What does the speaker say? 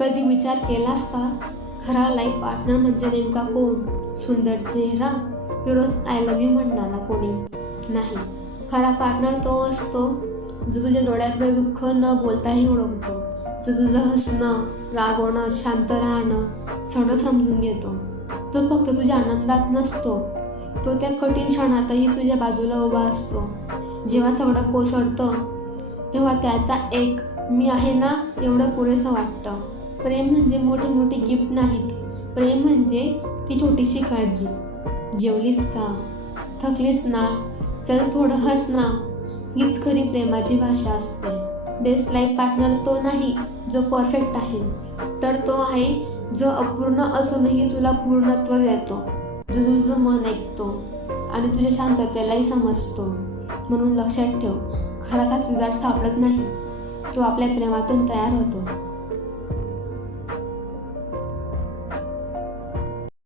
कधी विचार केलास का? खरा लाईफ पार्टनर म्हणजे नेमका कोण? सुंदर चेहरा? की रोज आय लव्ह यू म्हणणारा कोणी? नाही. खरा पार्टनर तो असतो जो तुझ्या डोळ्यातलं दुःख न बोलताही ओळखतो जो तुझं हसणं रागवणं शांत राहणं सगळं समजून घेतो. तो फक्त तुझ्या आनंदात नसतो. तो त्या कठीण क्षणातही तुझ्या बाजूला उभा असतो. जेव्हा सगळं कोसळतं तेव्हा त्याचा एक मी आहे ना एवढं पुरेसं वाटतं. प्रेम म्हणजे मोठी मोठी गिफ्ट नाहीत. प्रेम म्हणजे ती छोटीशी काळजी. जेवलीस का? थकलीस ना? चल थोडं हस ना? हीच खरी प्रेमाची भाषा असते. बेस्ट लाईफ पार्टनर तो नाही जो परफेक्ट आहे. तर तो आहे जो अपूर्ण असूनही तुला पूर्णत्व देतो. जो तुझं मन ऐकतो आणि तुझ्या शांततेलाही समजतो. म्हणून लक्षात ठेव खरा साथीदार सापडत नाही. तो आपल्या प्रेमातून तयार होतो.